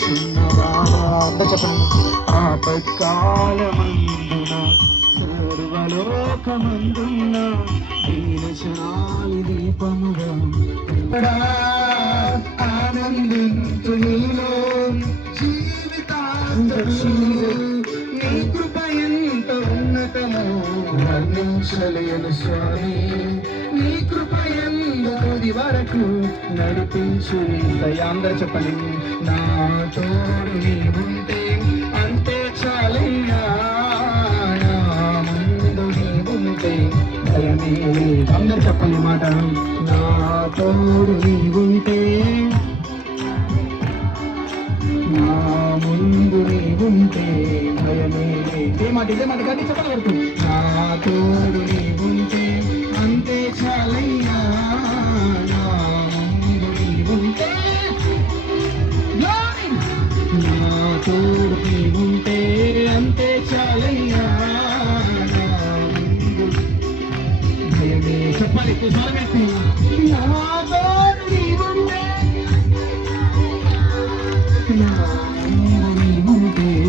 చిన్నవాడా అంతా చెప్పండి. ఆపత్కాలమందున సర్వలోకమందున దీనశనాలి దీపముగా ఆనందించు నీలో జీవితాంతము నీ కృప ఎంత ఉన్నతమో వర్ణించలేను స్వామి. నీ కృప ఎందరి వరకు నడిపించు అందరూ చెప్పండి. నా తోడు నీవుంటే అంతే చాలయ్యా, నా ముందు నీవుంటే భయమే లేదు. అందరూ చెప్పండి మాట. నా తోడు నీవుంటే నా ముందు నీవుంటే భయమే లేదు. ఇదే మాట గట్టి చెప్పండి వరకు. నా తోడు నీవుంటే అంతే చాలయ్యా, నా ముందు నీవుంటే నా తోడు నీవుంటే అంతే చాలయ్యా, నా ముందు భయమే. చెప్పాలి స్వరమెత్తి. నా తోడు నీవుంటే నా ముందు నీవుంటే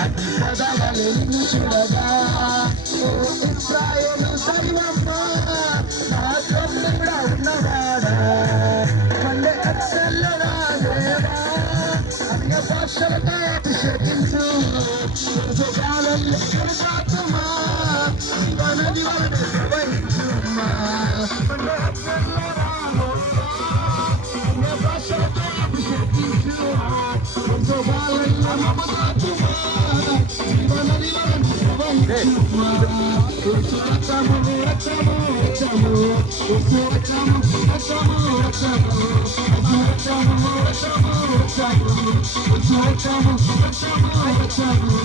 అతి పదవలు నిన్ను చూడగా ఓ ఇస్రాయేలు దైవమ్మ నా తోడుగా ఉన్నవాడా మండే అక్షల్లరా దేవా అన్య భాషలతో అభిషేకించు కాలంలో కృపాత్మా జీవనది వలన ప్రవహించుమా మండే అక్షల్లరా అన్య భాషలతో అభిషేకించు కాలంలో మమతాత్మా జీవనది వలన ప్రవహించుమా రక్షము రక్షము రక్షము రక్షము రక్షము రక్షము రక్షము రక్షము రక్షము రక్షము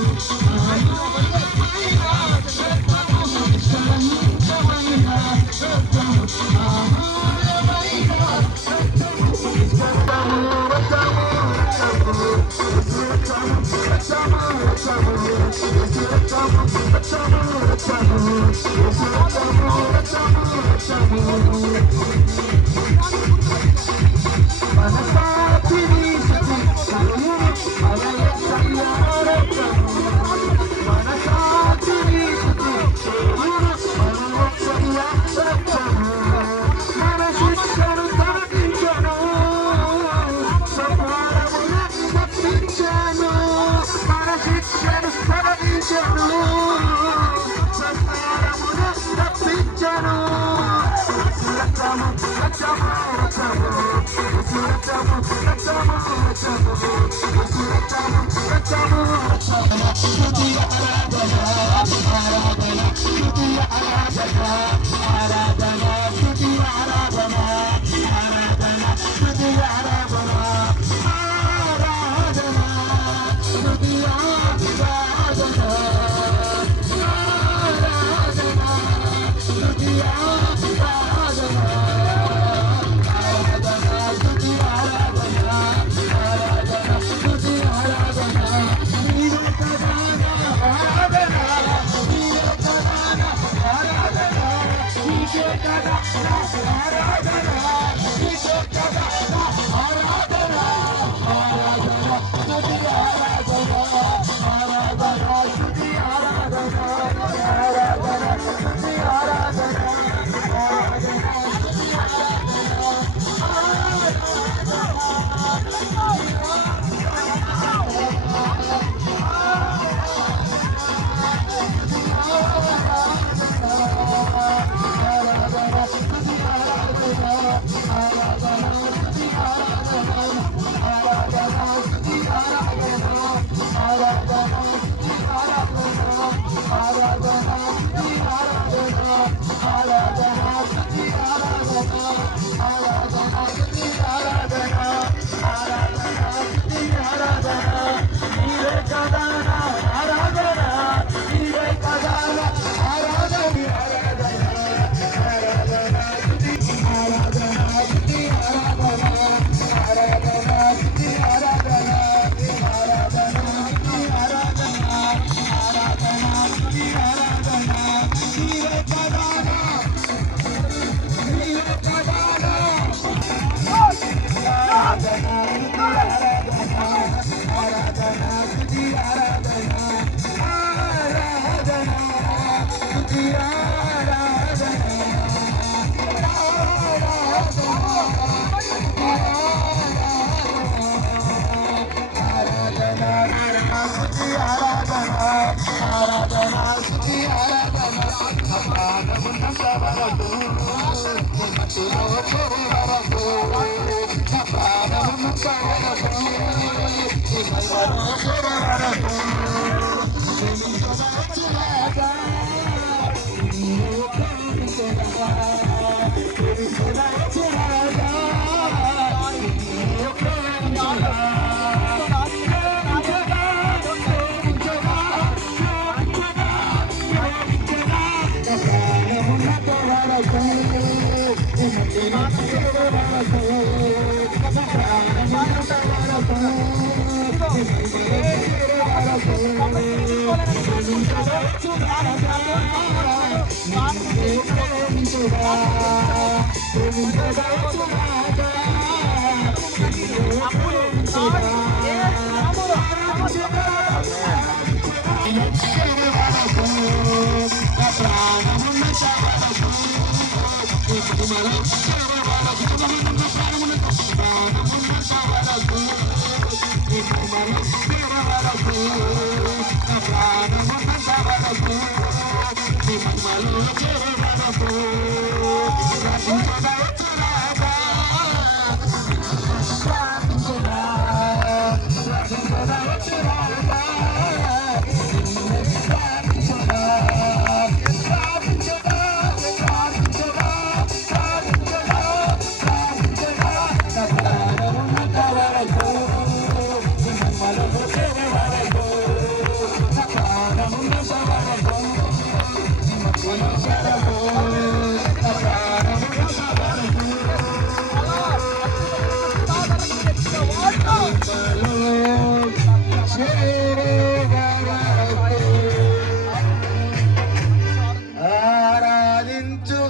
ఆరాధించు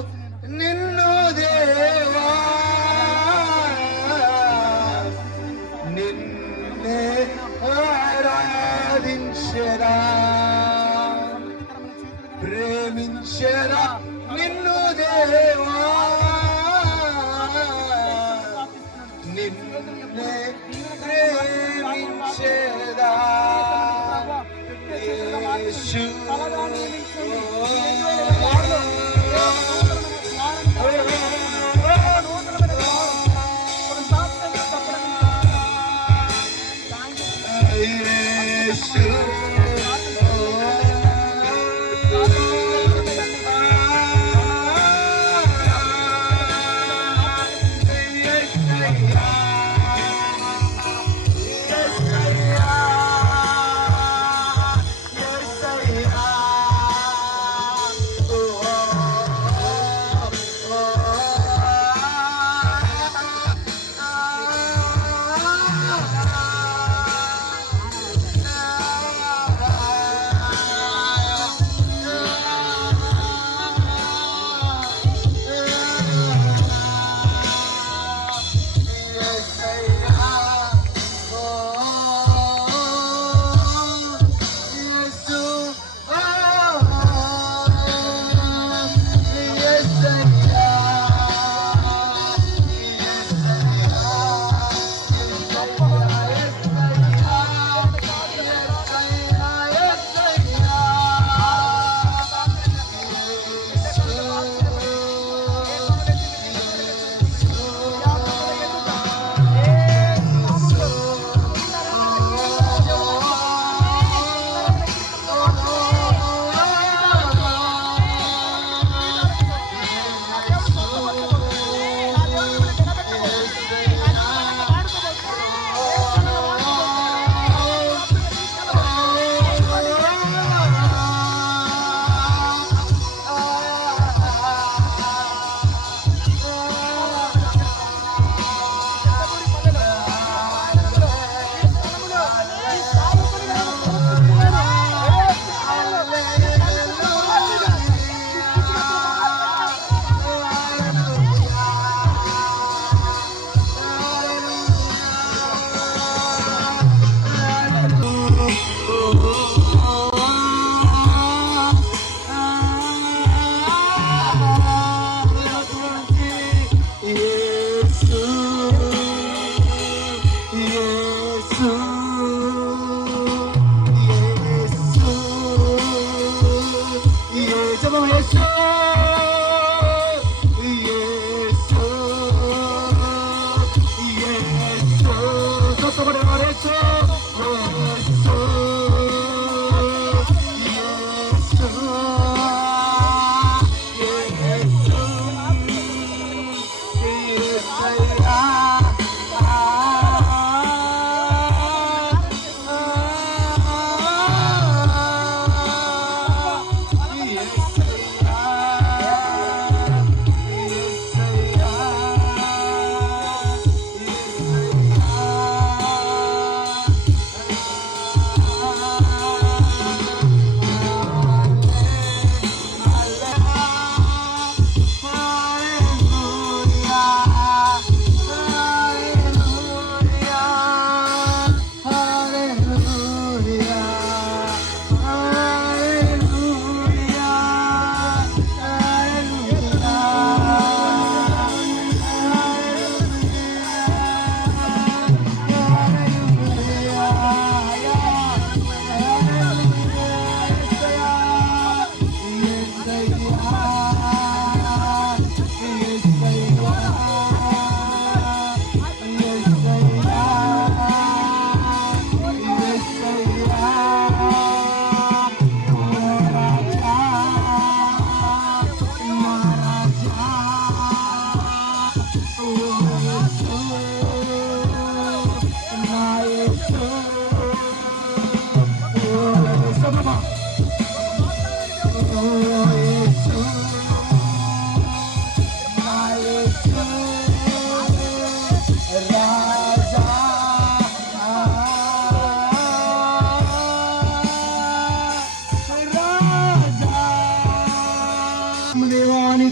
నిన్ను దేవా, నిన్నే ఆరాధించెదా, ప్రేమించెదా నిన్ను దేవా, నిన్నే ప్రేమించెదా యేసు.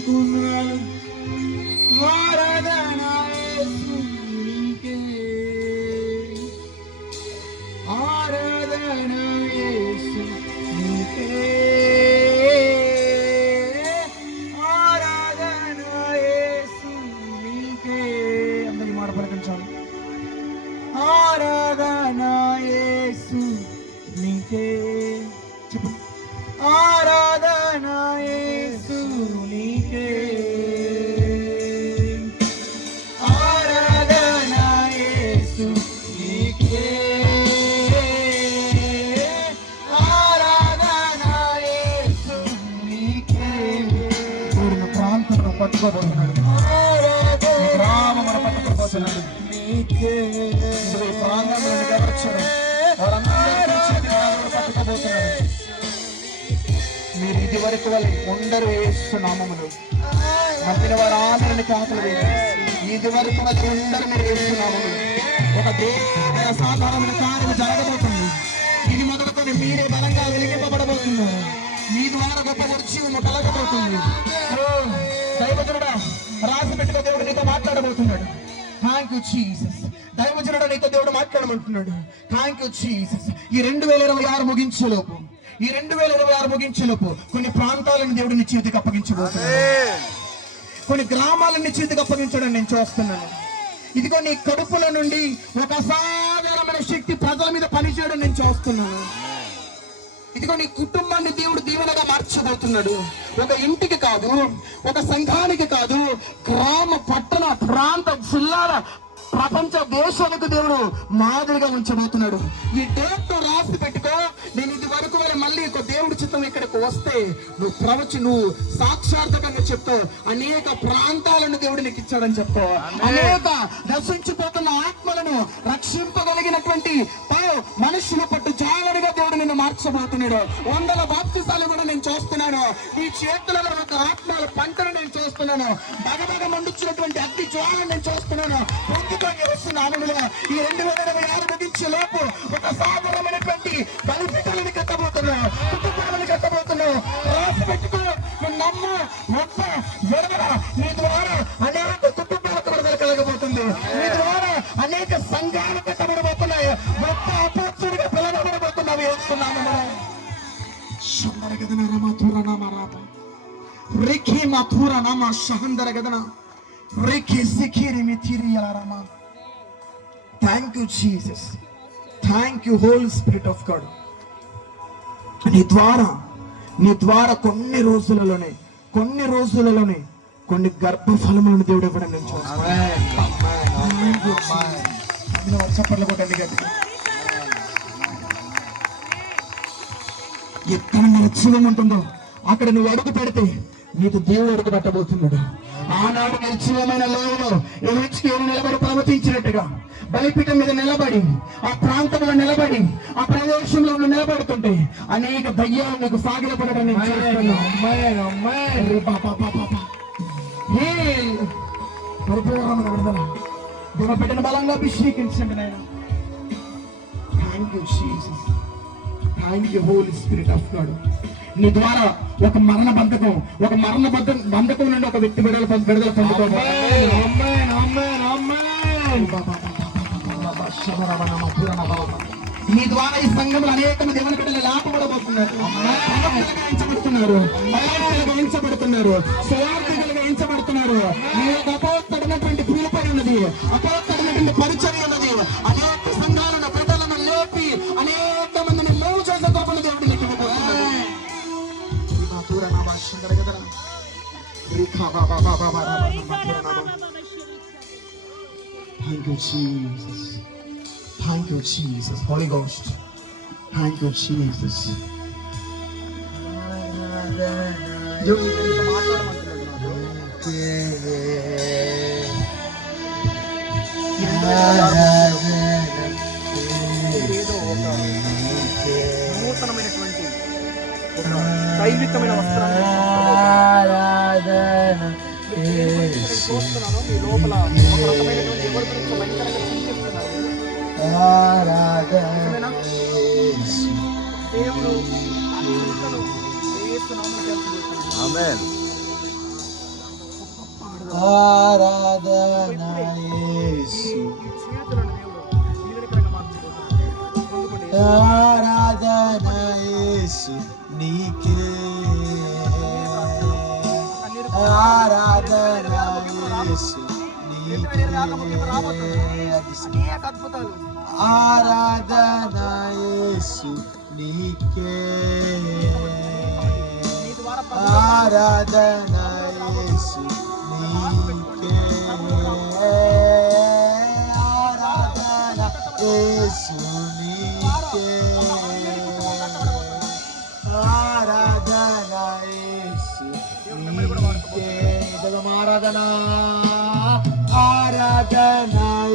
వందనాలు. ఆరాధన యేసు నీకే, ఆరాధన యేసు నీకే, ఆరాధన యేసు నీకే. అందరి మాట పలకించాలి. ఆరాధన యేసు నీకే. చెప్పు. ఆరాధన యేసు నీకే, ఆరాధన యేసు నీకే, ఆరాధన యేసు నీకే. ఊరిన ప్రాంతంలో పట్టుకోబోతున్నాడు, గ్రామమును పట్టుకోబోతున్నాడు. నీకే ప్రాంతంలోనికి ఎవరు వచ్చారు? వారందరూ పట్టుకోబోతున్నాడు. మీరు ఇది వరకు వాళ్ళు ఉండరు యేసు నామములో. నమ్మిన వారు ఆదరణ కాకలు వేయండి. ఇది వరకు వాళ్ళు ఉండరు మీరు యేసు నామములో. ఒక దేవుని అసాధారణమైన కార్యం జరగబోతుంది. ఇది మొదలుకొని మీరే బలంగా వెలిగింపబడబోతున్నారు. మీ ద్వారా గొప్ప ఉద్యమం కలగబోతుంది. దైవజనుడా రాసి పెట్టుకో, దేవుడు నీతో మాట్లాడబోతున్నాడు. Thank you Jesus. దైవజనుడు నీతో దేవుడు మాట్లాడమంటున్నాడు. Thank you Jesus. ఈ 2026 ముగించేలోపు, ఈ 2026 ముగించేలోపు కొన్ని ప్రాంతాలను దేవుడు నీ చేతికి అప్పగించబోతున్నాడు. కొన్ని గ్రామాలను నీ చేతికి అప్పగించడం నేను చూస్తున్నాను. ఇదిగో నీ కడుపుల నుండి ఒక అసాధారణమైన శక్తి ప్రజల మీద పనిచేయడం నేను చూస్తున్నాను. ఇదిగో నీ కుటుంబాన్ని దేవుడు దీవెనగా మార్చబోతున్నాడు. ఒక ఇంటికి కాదు, ఒక సంఘానికి కాదు, గ్రామ, పట్టణ, ప్రాంత, జిల్లాల, ప్రపంచ దేశాలకు దేవుడు మాదిరిగా ఉంచబోతున్నాడు. ఈ డేట్ రాసి పెట్టుకో. నేను ఇది వరకు మళ్ళీ దేవుడి చిత్తం ఇక్కడికి వస్తే నువ్వు సాక్షాత్కంగా చెప్తావు. అనేక ప్రాంతాలను దేవుడు నీకు ఇచ్చాడని చెప్తావు. అనేక నశించిపోతున్న ఆత్మలను రక్షింపగలిగినటువంటి మనుషుల పట్టు జాలడిగా దేవుడు నిన్ను మార్చబోతున్నాడు. 100 బాప్తిసాలు కూడా నేను చూస్తున్నాను. ఈ చేతులలో ఒక ఆత్మల పంటను నేను చూస్తున్నాను. బగబగ మండుచున్నటువంటి అగ్ని జ్వాలను నేను చూస్తున్నాను. ఈ 2026 ముగించే లోపు ఒక సాధారణమైనటువంటి బలిపీఠాలను కట్టబోతున్నావు, కుటుంబాలను కట్టబోతున్నావు. రాసి పెట్టుకో. నమ్ము, మొత్త ఎడగడ నీ ద్వారా అనేక కుటుంబాలకు విడుదల కలగబోతుంది. నీ ద్వారా అనేక సంఘాలు కట్టబడబోతున్నాయి. మొత్త అపోస్తులుగా పిలవబడబోతున్నావు. వేస్తున్నాము గదన రమధుర నామ రాప రేఖి మధుర నామ సహందర గదన రేఖి సిఖిరి మిథిరి రామ. Thank you Jesus. Thank you holy spirit of God. నీ ద్వారా కొన్ని రోజులలోనే కొన్ని గర్భఫలములను దేవుడు ఇవ్వడం నేను చూస్తాను. చప్పట్లు కొట్టండి గట్టిగా. ఎక్కడ మన జీవం ఉంటుందో అక్కడ నువ్వు అడుగు పెడితే నీకు దేవుడు అడుగు పెట్టబోతున్నాడు. ఆనాడు నిర్జీవమైన లోయలో ఎహెచ్కేలు నిలబడి ప్రవర్తించినట్టుగా బలిపీఠం మీద నిలబడి, ఆ ప్రాంతంలో నిలబడి, ఆ ప్రదేశంలో నిలబడుతుంటే అనేక దయ్యాలు నీకు సాగిలపడడం పరిపూర్ణమైన విడుదల దినపెట్టిన బలంగా అభిషేకించండి నాయన. Thank you Jesus. Thank you holy spirit of God. నీ ద్వారా ఒక మరణ బంధకం నుండి ఒక వ్యక్తి విడుదల పొందుకో. నీ ద్వారా ఈ సంఘంలో అనేక మంది దేవుని బిడ్డలు లాభపడబోతున్నారు, ఎంచబడుతున్నారు, స్వార్థికులుగా ఎంచబడుతున్నారు. నీ యొక్క అపోస్తలున్నటువంటి పిలుపై ఉన్నది, అపోస్తలున్నటువంటి పరిచర్య ఉన్నది. అనేక సంఘాలను బిడ్డలను లేపి అనేక మందిని మూవ్ చేసే గొప్పలు దేవుడు నీకు ఇవ్వబోతున్నాడు. Thank you, Jesus. Thank you, Jesus. Holy Ghost. Thank you, Jesus. నూతనమైనటువంటి దైవికమైన వస్త్రాన్ని చూస్తున్నాను. మీ లోపల ఒక రకమైనటువంటి ఎవరి గురించి భయంకరంగా చింతిస్తున్నారు. దేవుడు ఆరాధన యేసు, ఆరాధన యేసు నీకే, ఆరాధన యేసు నీకే, ఆరాధన యేసు నీకే, ఆరాధన యేసు నీకే, ఆరాధన యేసు నీకే, ఆరాధన యేసు నీకే, ఆరాధన, ఆరాధన